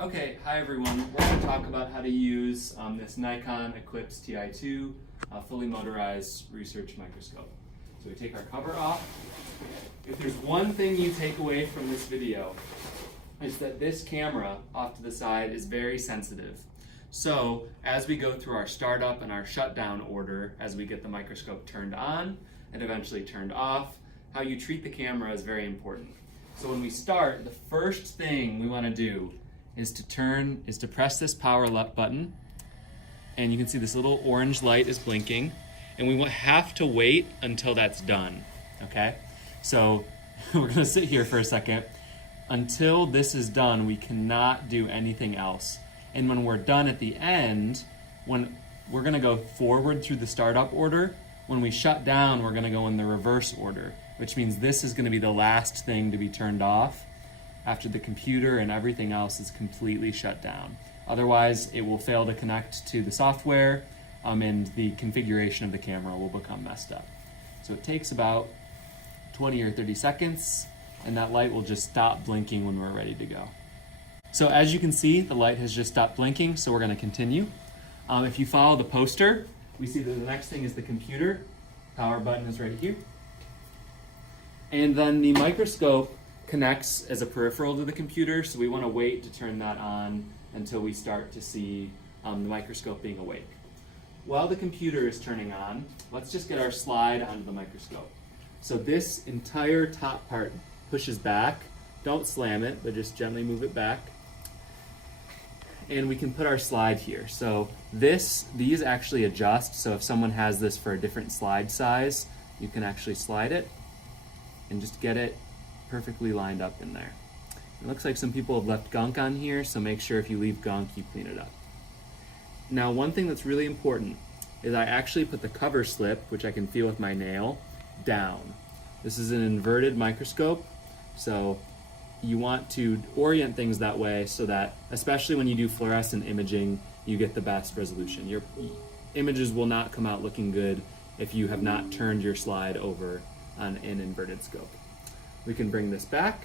Okay, hi everyone. We're going to talk about how to use this Nikon Eclipse Ti2 fully motorized research microscope. So we take our cover off. If there's one thing you take away from this video, it's that this camera off to the side is very sensitive. So as we go through our startup and our shutdown order, as we get the microscope turned on and eventually turned off, how you treat the camera is very important. So when we start, the first thing we want to do is to press this power left button, and you can see this little orange light is blinking, and we have to wait until that's done, okay? So we're gonna sit here for a second. Until this is done, we cannot do anything else. And when we're done at the end, when we're gonna go forward through the startup order, when we shut down, we're gonna go in the reverse order, which means this is gonna be the last thing to be turned off after the computer and everything else is completely shut down. Otherwise, it will fail to connect to the software and the configuration of the camera will become messed up. So it takes about 20 or 30 seconds, and that light will just stop blinking when we're ready to go. So as you can see, the light has just stopped blinking, so we're gonna continue. If you follow the poster, we see that the next thing is the computer. Power button is right here. And then the microscope connects as a peripheral to the computer, so we want to wait to turn that on until we start to see the microscope being awake. While the computer is turning on, let's just get our slide onto the microscope. So this entire top part pushes back. Don't slam it, but just gently move it back. And we can put our slide here. So these actually adjust, so if someone has this for a different slide size, you can actually slide it and just get it perfectly lined up in there. It looks like some people have left gunk on here, so make sure if you leave gunk, you clean it up. Now, one thing that's really important is I actually put the cover slip, which I can feel with my nail, down. This is an inverted microscope, so you want to orient things that way so that, especially when you do fluorescent imaging, you get the best resolution. Your images will not come out looking good if you have not turned your slide over on an inverted scope. We can bring this back,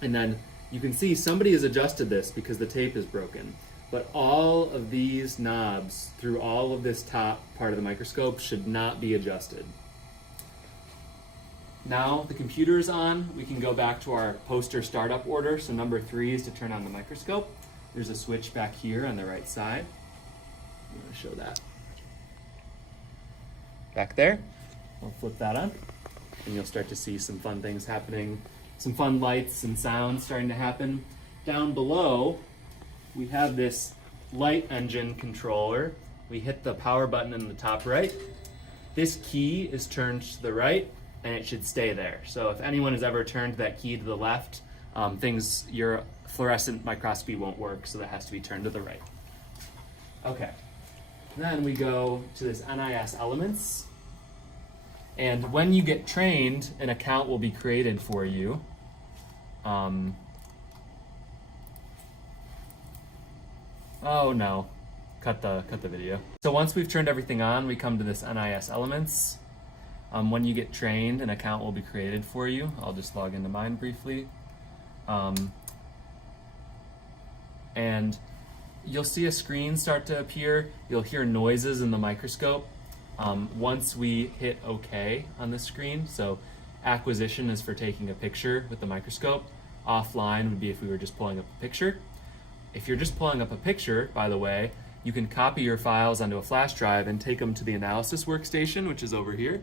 and then you can see somebody has adjusted this because the tape is broken. But all of these knobs through all of this top part of the microscope should not be adjusted. Now the computer is on, we can go back to our poster startup order. So number 3 is to turn on the microscope. There's a switch back here on the right side. I'm going to show that. Back there. I'll flip that on, and you'll start to see some fun things happening, some fun lights and sounds starting to happen. Down below, we have this light engine controller. We hit the power button in the top right. This key is turned to the right, and it should stay there. So if anyone has ever turned that key to the left, your fluorescent microscopy won't work, so that has to be turned to the right. Okay, then we go to this NIS Elements. And when you get trained, an account will be created for you. Oh no, cut the video. So once we've turned everything on, we come to this NIS Elements. When you get trained, an account will be created for you. I'll just log into mine briefly. And you'll see a screen start to appear. You'll hear noises in the microscope. Once we hit OK on the screen, so acquisition is for taking a picture with the microscope. Offline would be if we were just pulling up a picture. If you're just pulling up a picture, by the way, you can copy your files onto a flash drive and take them to the analysis workstation, which is over here.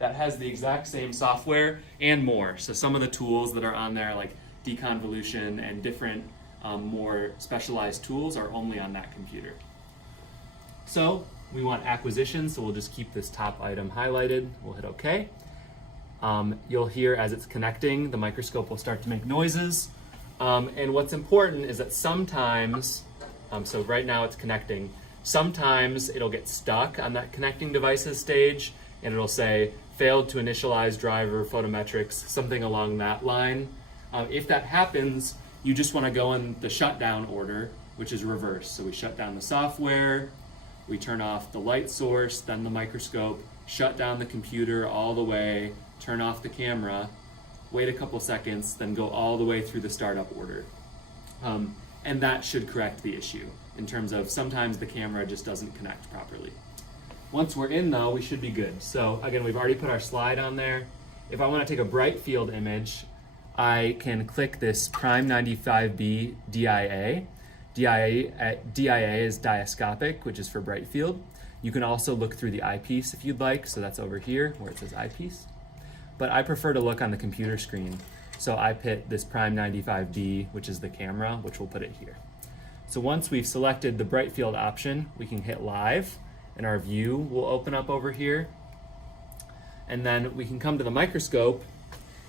That has the exact same software and more. So some of the tools that are on there, like deconvolution and different more specialized tools, are only on that computer. So we want acquisition, so we'll just keep this top item highlighted. We'll hit OK. You'll hear as it's connecting, the microscope will start to make noises. And what's important is that sometimes, so right now it's connecting, sometimes it'll get stuck on that connecting devices stage, and it'll say, failed to initialize driver photometrics, something along that line. If that happens, you just want to go in the shutdown order, which is reverse. So we shut down the software, we turn off the light source, then the microscope, shut down the computer all the way, turn off the camera, wait a couple seconds, then go all the way through the startup order. And that should correct the issue in terms of sometimes the camera just doesn't connect properly. Once we're in though, we should be good. So again, we've already put our slide on there. If I want to take a bright field image, I can click this Prime 95B DIA. DIA is diascopic, which is for bright field. You can also look through the eyepiece if you'd like, so that's over here where it says eyepiece. But I prefer to look on the computer screen. So I pick this Prime 95B, which is the camera, which we'll put it here. So once we've selected the bright field option, we can hit live and our view will open up over here. And then we can come to the microscope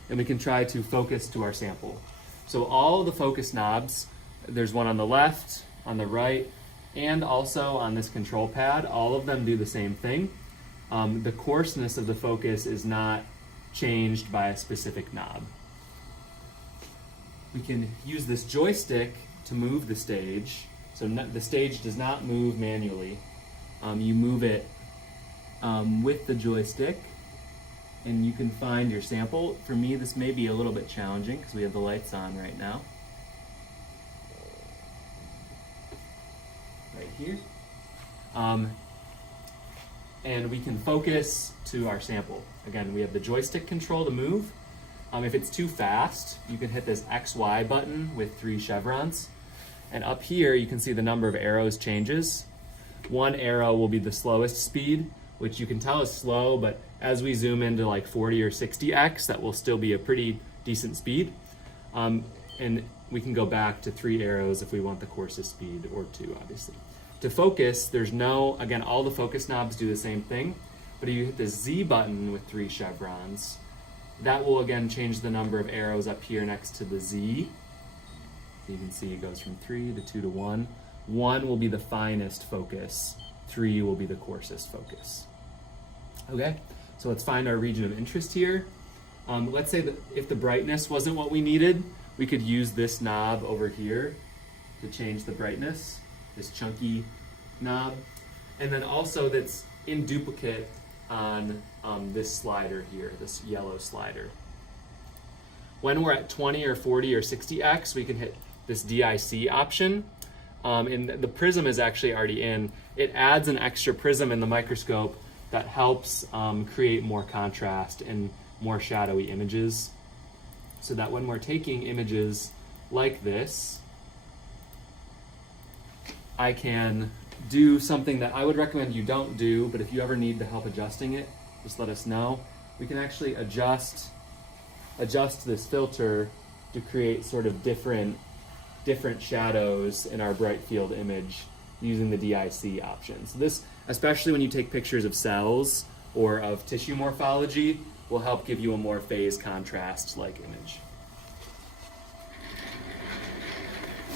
and we can try to focus to our sample. So all the focus knobs, there's one on the left, on the right, and also on this control pad, all of them do the same thing. The coarseness of the focus is not changed by a specific knob. We can use this joystick to move the stage. So the stage does not move manually. You move it with the joystick and you can find your sample. For me, this may be a little bit challenging because we have the lights on right now. Right here. And we can focus to our sample. Again, we have the joystick control to move. If it's too fast, you can hit this XY button with 3 chevrons. And up here, you can see the number of arrows changes. One arrow will be the slowest speed, which you can tell is slow, but as we zoom into like 40 or 60x, that will still be a pretty decent speed. And we can go back to 3 arrows if we want the coarsest speed, or 2, obviously. To focus, there's no, again, all the focus knobs do the same thing, but if you hit the Z button with 3 chevrons, that will again change the number of arrows up here next to the Z. So you can see it goes from 3 to 2 to 1. 1 will be the finest focus, 3 will be the coarsest focus. Okay, so let's find our region of interest here. Let's say that if the brightness wasn't what we needed, we could use this knob over here to change the brightness, this chunky knob. And then also that's in duplicate on this slider here, this yellow slider. When we're at 20 or 40 or 60x, we can hit this DIC option. And the prism is actually already in. It adds an extra prism in the microscope that helps create more contrast and more shadowy images, so that when we're taking images like this, I can do something that I would recommend you don't do, but if you ever need the help adjusting it, just let us know. We can actually adjust this filter to create sort of different shadows in our bright field image using the DIC option. So this, especially when you take pictures of cells or of tissue morphology, will help give you a more phase contrast-like image.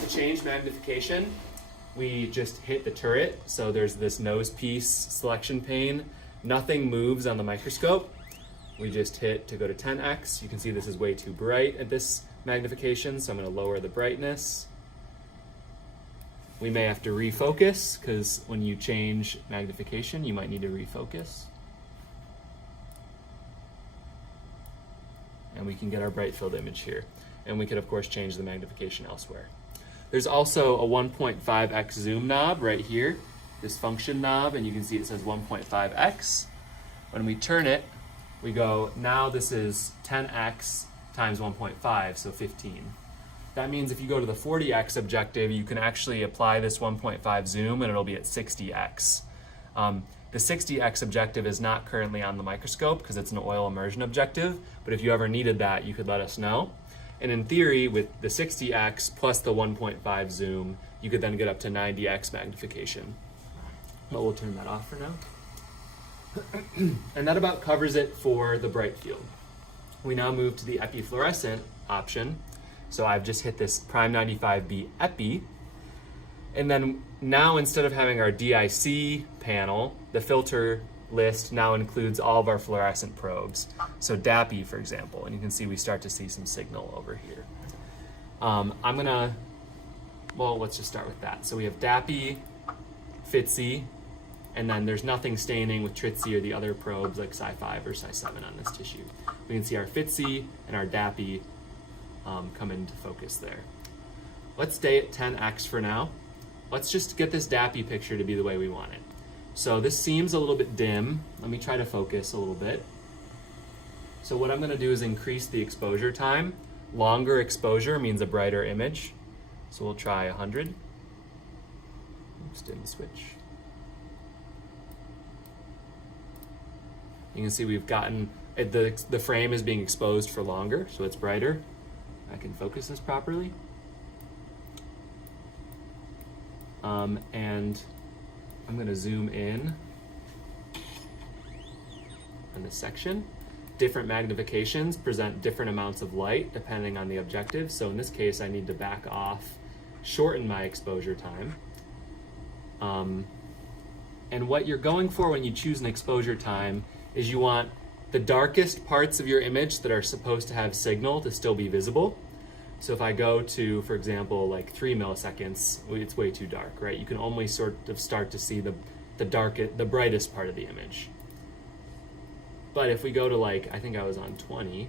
To change magnification, we just hit the turret. So there's this nose piece selection pane. Nothing moves on the microscope. We just hit to go to 10x. You can see this is way too bright at this magnification, so I'm going to lower the brightness. We may have to refocus, because when you change magnification, you might need to refocus. And we can get our bright field image here. And we could, of course, change the magnification elsewhere. There's also a 1.5x zoom knob right here, this function knob, and you can see it says 1.5x. When we turn it, we go, now this is 10x times 1.5, so 15. That means if you go to the 40x objective, you can actually apply this 1.5 zoom and it'll be at 60x. The 60x objective is not currently on the microscope because it's an oil immersion objective, but if you ever needed that, you could let us know. And in theory, with the 60x plus the 1.5 zoom, you could then get up to 90x magnification. But we'll turn that off for now. And that about covers it for the bright field. We now move to the epifluorescent option. So I've just hit this Prime 95B Epi. And then now, instead of having our DIC panel, the filter list now includes all of our fluorescent probes. So DAPI, for example, and you can see we start to see some signal over here. Let's just start with that. So we have DAPI, FITSI, and then there's nothing staining with TRITSI or the other probes like Psi5 or Psi7 on this tissue. We can see our FITSI and our DAPI come into focus there. Let's stay at 10x for now. Let's just get this DAPI picture to be the way we want it. So this seems a little bit dim. Let me try to focus a little bit. So what I'm gonna do is increase the exposure time. Longer exposure means a brighter image. So we'll try 100. Oops, didn't switch. You can see we've gotten, the frame is being exposed for longer, so it's brighter. I can focus this properly. And I'm going to zoom in on this section. Different magnifications present different amounts of light depending on the objective. So in this case, I need to back off, shorten my exposure time. And what you're going for when you choose an exposure time is you want the darkest parts of your image that are supposed to have signal to still be visible. So if I go to, for example, like 3 milliseconds, it's way too dark, right? You can only sort of start to see the brightest part of the image. But if we go to like, I think I was on 20,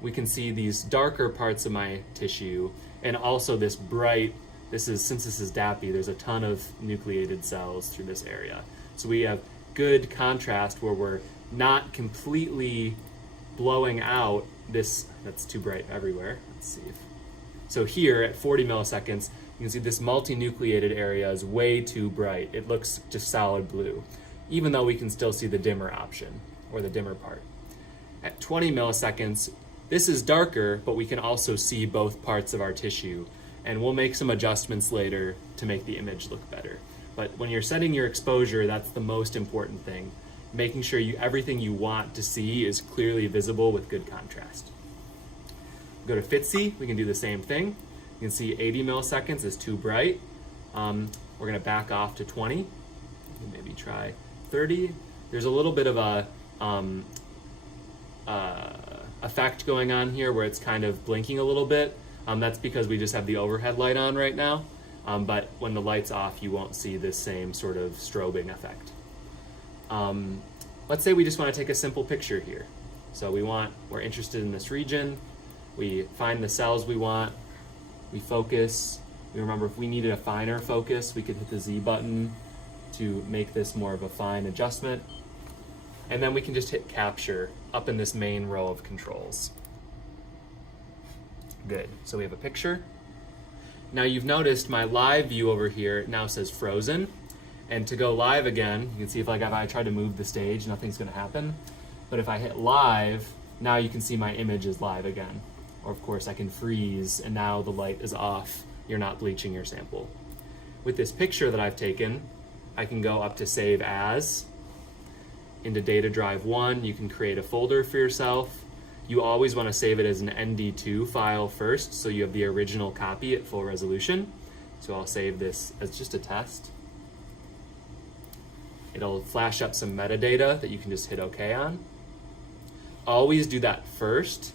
we can see these darker parts of my tissue, and also this bright, since this is DAPI, there's a ton of nucleated cells through this area. So we have good contrast where we're not completely blowing out this, that's too bright everywhere. Let's see if, so here at 40 milliseconds, you can see this multinucleated area is way too bright. It looks just solid blue, even though we can still see the dimmer option, or the dimmer part. At 20 milliseconds, this is darker, but we can also see both parts of our tissue, and we'll make some adjustments later to make the image look better. But when you're setting your exposure, that's the most important thing, making sure everything you want to see is clearly visible with good contrast. Go to FTSE, we can do the same thing. You can see 80 milliseconds is too bright. We're gonna back off to 20. Maybe try 30. There's a little bit of a effect going on here where it's kind of blinking a little bit. That's because we just have the overhead light on right now. But when the light's off, you won't see this same sort of strobing effect. Let's say we just want to take a simple picture here. So we're interested in this region. We find the cells we want. We focus. We remember if we needed a finer focus, we could hit the Z button to make this more of a fine adjustment. And then we can just hit capture up in this main row of controls. Good, so we have a picture. Now you've noticed my live view over here now says frozen. And to go live again, you can see if I try to move the stage, nothing's gonna happen. But if I hit live, now you can see my image is live again. Or of course I can freeze and now the light is off. You're not bleaching your sample. With this picture that I've taken, I can go up to save as. Into data drive 1, you can create a folder for yourself. You always want to save it as an ND2 file first, so you have the original copy at full resolution. So I'll save this as just a test. It'll flash up some metadata that you can just hit OK on. Always do that first.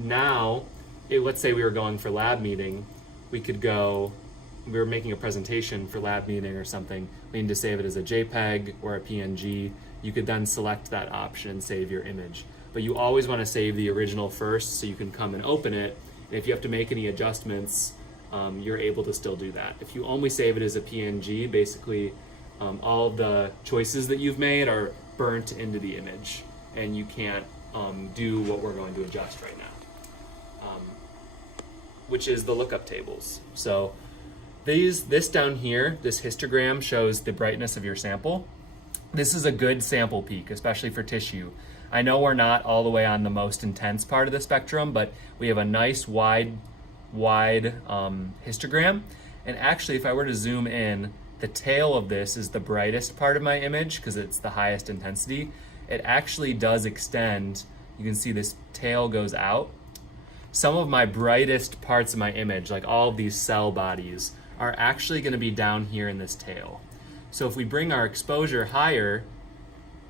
Now, let's say we were going for lab meeting, we were making a presentation for lab meeting or something, we need to save it as a JPEG or a PNG. You could then select that option and save your image. But you always want to save the original first so you can come and open it. And if you have to make any adjustments, you're able to still do that. If you only save it as a PNG, basically all of the choices that you've made are burnt into the image and you can't do what we're going to adjust right now, which is the lookup tables. So this down here, this histogram shows the brightness of your sample. This is a good sample peak, especially for tissue. I know we're not all the way on the most intense part of the spectrum, but we have a nice wide histogram. And actually, if I were to zoom in, the tail of this is the brightest part of my image because it's the highest intensity. It actually does extend. You can see this tail goes out. Some of my brightest parts of my image, like all of these cell bodies, are actually going to be down here in this tail. So if we bring our exposure higher,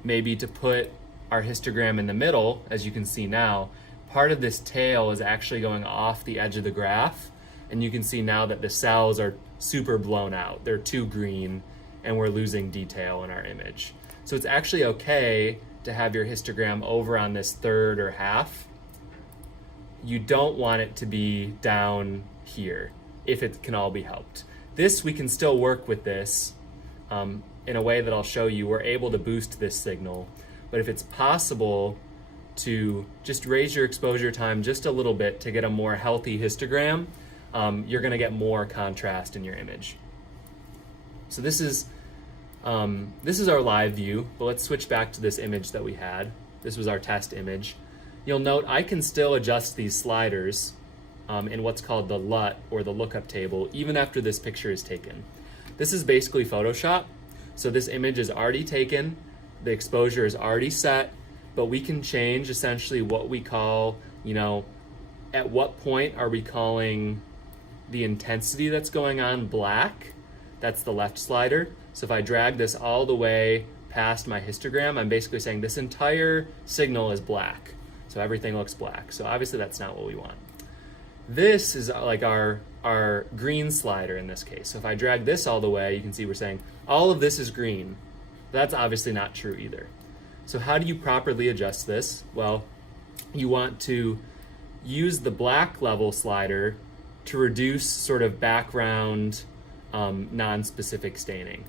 maybe to put our histogram in the middle, as you can see now, part of this tail is actually going off the edge of the graph, and you can see now that the cells are super blown out. They're too green, and we're losing detail in our image. So it's actually okay to have your histogram over on this third or half. You don't want it to be down here. if it can all be helped. This, we can still work with this in a way that I'll show you. We're able to boost this signal, but if it's possible to just raise your exposure time just a little bit to get a more healthy histogram, you're going to get more contrast in your image. So this is our live view, but let's switch back to this image that we had. This was our test image. You'll note I can still adjust these sliders in what's called the LUT, or the lookup table, even after this picture is taken. This is basically Photoshop. So this image is already taken, the exposure is already set, but we can change essentially what we call, at what point are we calling the intensity that's going on black? That's the left slider. So if I drag this all the way past my histogram, I'm basically saying this entire signal is black. So everything looks black. So obviously that's not what we want. This is like our green slider in this case. So if I drag this all the way, you can see we're saying all of this is green. That's obviously not true either. So how do you properly adjust this? Well, you want to use the black level slider to reduce sort of background non-specific staining.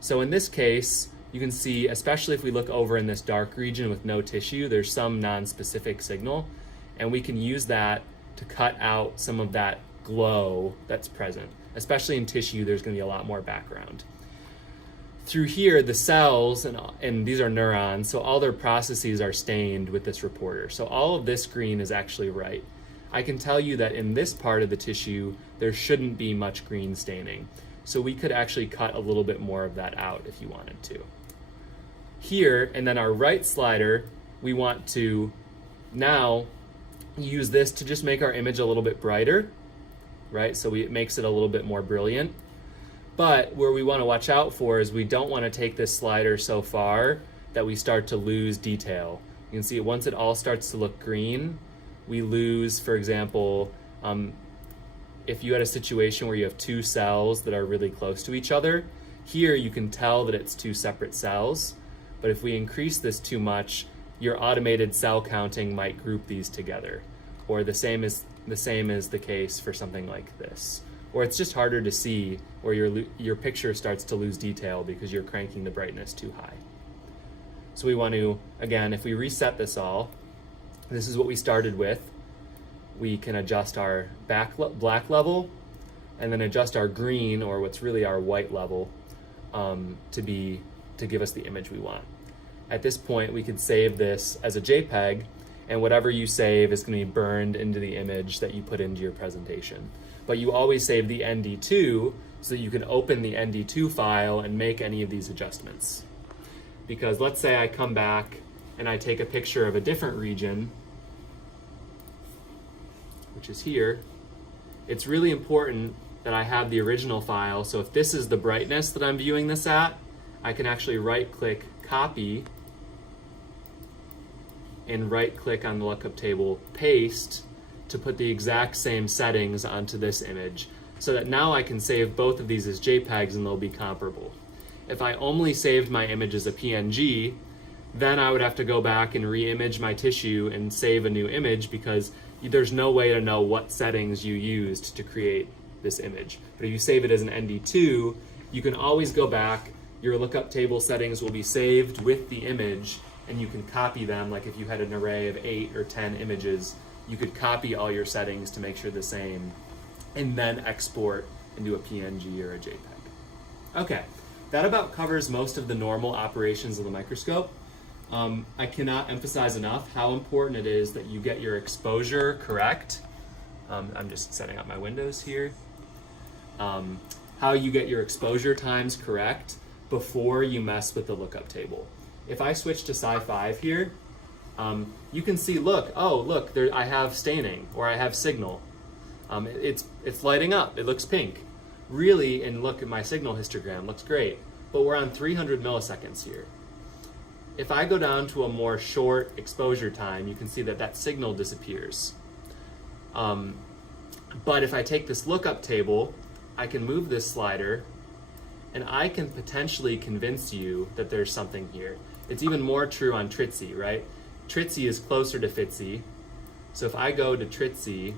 So in this case, you can see, especially if we look over in this dark region with no tissue, there's some non-specific signal, and we can use that to cut out some of that glow that's present. Especially in tissue, there's going to be a lot more background. Through here, the cells, and these are neurons, so all their processes are stained with this reporter. So all of this green is actually right. I can tell you that in this part of the tissue, there shouldn't be much green staining. So we could actually cut a little bit more of that out if you wanted to. Here, and then our right slider, we want to now use this to just make our image a little bit brighter, right? So it makes it a little bit more brilliant. But where we want to watch out for is we don't want to take this slider so far that we start to lose detail. You can see once it all starts to look green, we lose, for example, if you had a situation where you have two cells that are really close to each other, here you can tell that it's two separate cells. But if we increase this too much, your automated cell counting might group these together. Or the same is the case for something like this. Or it's just harder to see, or your picture starts to lose detail because you're cranking the brightness too high. So we want to, again, if we reset this all, this is what we started with. We can adjust our black level and then adjust our green, or what's really our white level, to give us the image we want. At this point, we could save this as a JPEG, and whatever you save is going to be burned into the image that you put into your presentation. But you always save the ND2 so that you can open the ND2 file and make any of these adjustments. Because let's say I come back and I take a picture of a different region, which is here. It's really important that I have the original file. So if this is the brightness that I'm viewing this at, I can actually right-click Copy and right-click on the lookup table, Paste, to put the exact same settings onto this image, so that now I can save both of these as JPEGs and they'll be comparable. If I only saved my image as a PNG, then I would have to go back and re-image my tissue and save a new image, because there's no way to know what settings you used to create this image. But if you save it as an ND2, you can always go back, your lookup table settings will be saved with the image, and you can copy them. Like if you had an array of 8 or 10 images, you could copy all your settings to make sure the same, and then export into a PNG or a JPEG. Okay, that about covers most of the normal operations of the microscope. I cannot emphasize enough how important it is that you get your exposure correct. I'm just setting up my windows here. How you get your exposure times correct before you mess with the lookup table. If I switch to Sci5 here, you can see, look, there, I have staining, or I have signal. It's lighting up, it looks pink. Really, and look at my signal histogram, looks great, but we're on 300 milliseconds here. If I go down to a more short exposure time, you can see that that signal disappears. But if I take this lookup table, I can move this slider, and I can potentially convince you that there's something here. It's even more true on Ti2-E, right? Ti2-E is closer to Fitzy. So if I go to Ti2-E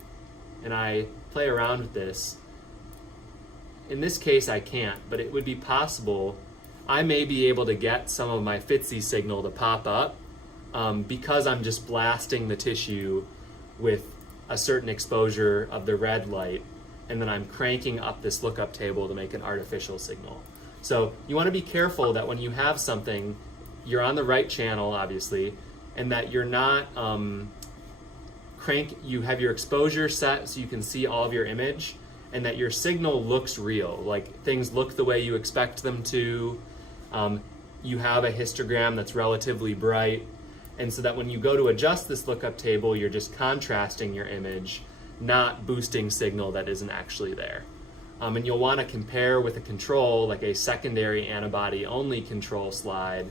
and I play around with this, in this case I can't, but it would be possible. I may be able to get some of my FTSE signal to pop up because I'm just blasting the tissue with a certain exposure of the red light, and then I'm cranking up this lookup table to make an artificial signal. So you want to be careful that when you have something, you're on the right channel, obviously, and that you're not you have your exposure set so you can see all of your image, and that your signal looks real, like things look the way you expect them to. You have a histogram that's relatively bright, and so that when you go to adjust this lookup table, you're just contrasting your image, not boosting signal that isn't actually there. And you'll want to compare with a control, like a secondary antibody only control slide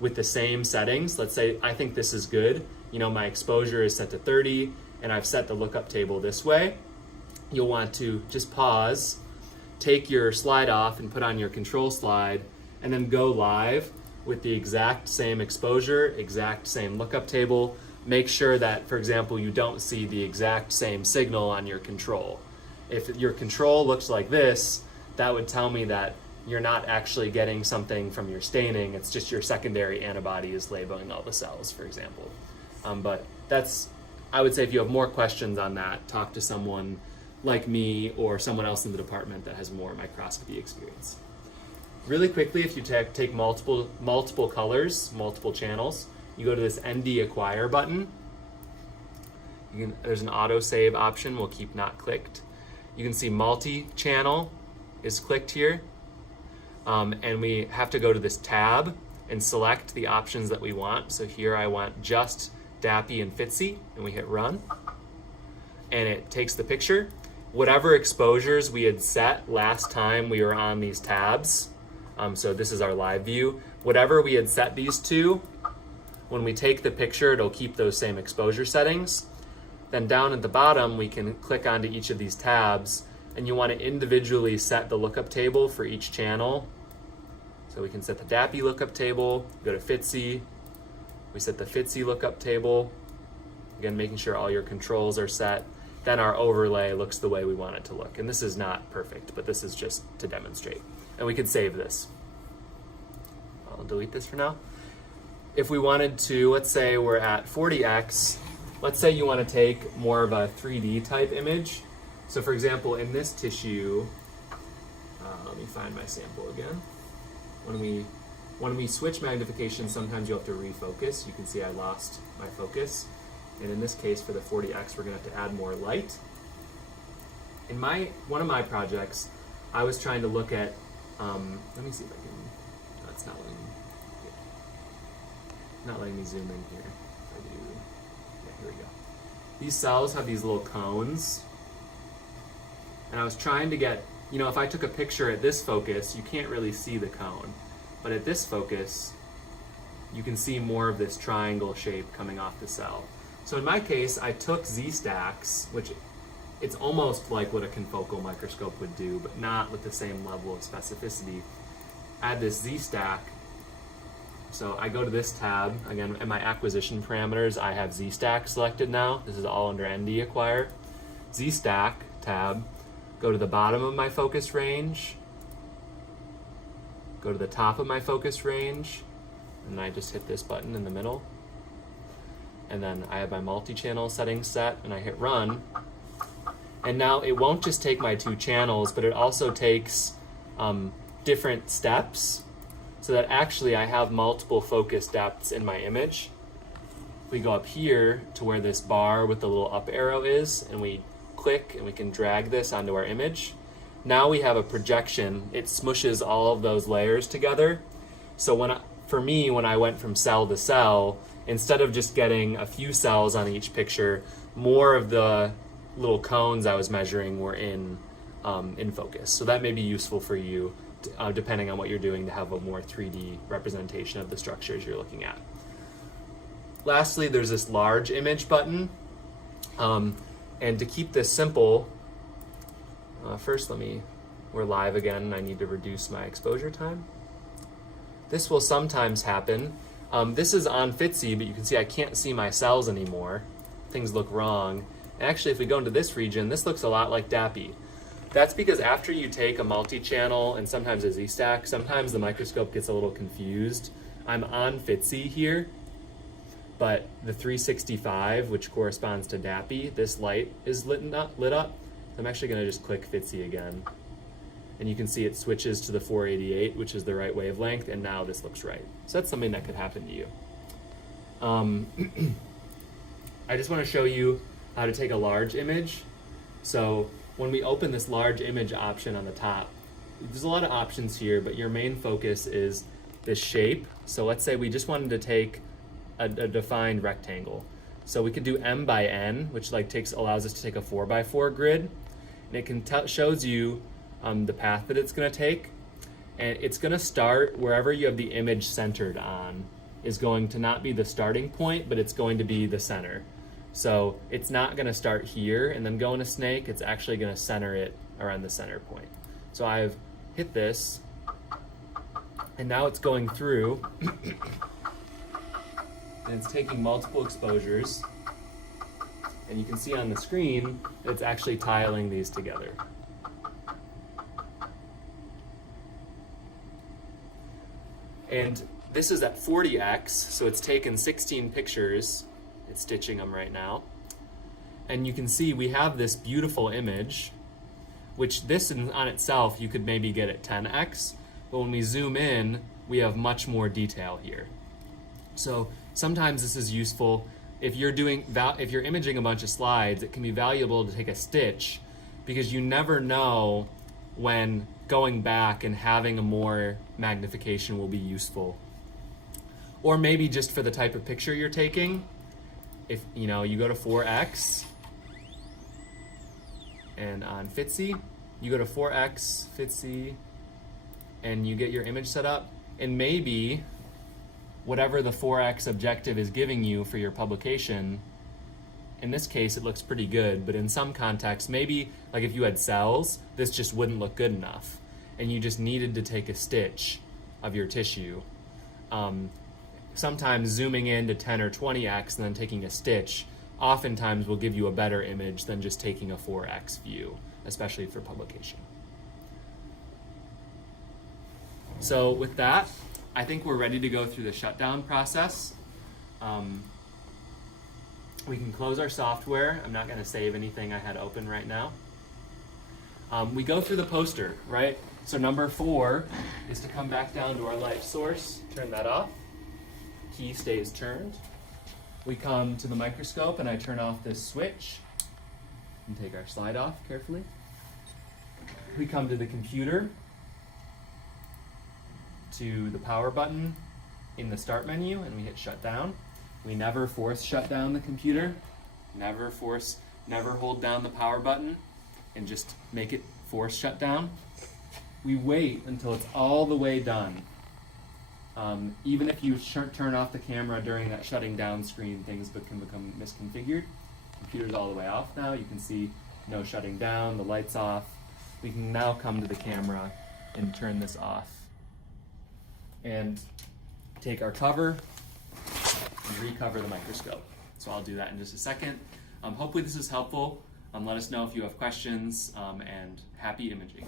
with the same settings. Let's say I think this is good. You know, my exposure is set to 30 and I've set the lookup table this way. You'll want to just pause, take your slide off and put on your control slide, and then go live with the exact same exposure, exact same lookup table. Make sure that, for example, you don't see the exact same signal on your control. If your control looks like this, that would tell me that you're not actually getting something from your staining. It's just your secondary antibody is labeling all the cells, for example. But that's, I would say if you have more questions on that, talk to someone like me or someone else in the department that has more microscopy experience. Really quickly, if you take multiple colors, multiple channels, you go to this ND Acquire button. There's an auto save option, we'll keep not clicked. You can see multi-channel is clicked here. And we have to go to this tab and select the options that we want. So here I want just DAPI and FTSE, and we hit run. And it takes the picture. Whatever exposures we had set last time we were on these tabs, so this is our live view, whatever we had set these to, when we take the picture, it'll keep those same exposure settings. Then down at the bottom, we can click onto each of these tabs, and you want to individually set the lookup table for each channel. So we can set the DAPI lookup table, go to FTSE, we set the FTSE lookup table, again making sure all your controls are set. Then our overlay looks the way we want it to look. And this is not perfect, but this is just to demonstrate. And we could save this. I'll delete this for now. If we wanted to, let's say we're at 40x, let's say you want to take more of a 3D type image. So for example, in this tissue, let me find my sample again. When we switch magnification, sometimes you have to refocus. You can see I lost my focus. And in this case, for the 40x, we're going to have to add more light. In one of my projects, I was trying to look at, let me see if I can, no, it's not letting me zoom in here. If I do, yeah, here we go. These cells have these little cones. And I was trying to get, you know, if I took a picture at this focus, you can't really see the cone. But at this focus, you can see more of this triangle shape coming off the cell. So in my case, I took Z-stacks, which it's almost like what a confocal microscope would do, but not with the same level of specificity. Add this Z-stack. So I go to this tab, again, in my acquisition parameters, I have Z-stack selected now. This is all under ND Acquire. Z-stack tab, go to the bottom of my focus range, go to the top of my focus range, and I just hit this button in the middle. And then I have my multi-channel settings set, and I hit run. And now it won't just take my two channels, but it also takes different steps, so that actually I have multiple focus depths in my image. We go up here to where this bar with the little up arrow is, and we click and we can drag this onto our image. Now we have a projection. It smushes all of those layers together. So for me, when I went from cell to cell, instead of just getting a few cells on each picture, more of the little cones I was measuring were in focus. So that may be useful for you, depending on what you're doing, to have a more 3D representation of the structures you're looking at. Lastly, there's this large image button. And to keep this simple, first we're live again, and I need to reduce my exposure time. This will sometimes happen. This is on FTSE, but you can see I can't see my cells anymore. Things look wrong. And actually, if we go into this region, this looks a lot like DAPI. That's because after you take a multi-channel and sometimes a Z-stack, sometimes the microscope gets a little confused. I'm on FITSI here, but the 365, which corresponds to DAPI, this light is lit up. I'm actually gonna just click FITSI again. And you can see it switches to the 488, which is the right wavelength, and now this looks right. So that's something that could happen to you. I just wanna show you how to take a large image. So when we open this large image option on the top, there's a lot of options here, but your main focus is this shape. So let's say we just wanted to take a defined rectangle. So we could do M by N, which allows us to take a 4x4 grid. And it shows you the path that it's gonna take. And it's gonna start wherever you have the image centered on is going to not be the starting point, but it's going to be the center. So it's not gonna start here and then go in a snake, it's actually gonna center it around the center point. So I've hit this, and now it's going through, and it's taking multiple exposures, and you can see on the screen, it's actually tiling these together. And this is at 40x, so it's taken 16 pictures. It's stitching them right now. And you can see we have this beautiful image, which this on itself you could maybe get at 10x, but when we zoom in, we have much more detail here. So sometimes this is useful. If you're imaging a bunch of slides, it can be valuable to take a stitch because you never know when going back and having a more magnification will be useful. Or maybe just for the type of picture you're taking, if you go to 4x and on FITSI, you go to 4x, FITSI, and you get your image set up, and maybe whatever the 4x objective is giving you for your publication, in this case it looks pretty good, but in some contexts, maybe like if you had cells, this just wouldn't look good enough, and you just needed to take a stitch of your tissue. Sometimes zooming in to 10 or 20x and then taking a stitch oftentimes will give you a better image than just taking a 4x view, especially for publication. So with that, I think we're ready to go through the shutdown process. We can close our software. I'm not gonna save anything I had open right now. We go through the poster, right? So number 4 is to come back down to our light source, turn that off. Key stays turned. We come to the microscope and I turn off this switch and take our slide off carefully. We come to the computer, to the power button in the start menu, and we hit shut down. We never force shut down the computer, never hold down the power button and just make it force shut down. We wait until it's all the way done. Even if you turn off the camera during that shutting down screen, things can become misconfigured. Computer's all the way off now. You can see no shutting down, the light's off. We can now come to the camera and turn this off. And take our cover and recover the microscope. So I'll do that in just a second. Hopefully this is helpful. Let us know if you have questions, and happy imaging.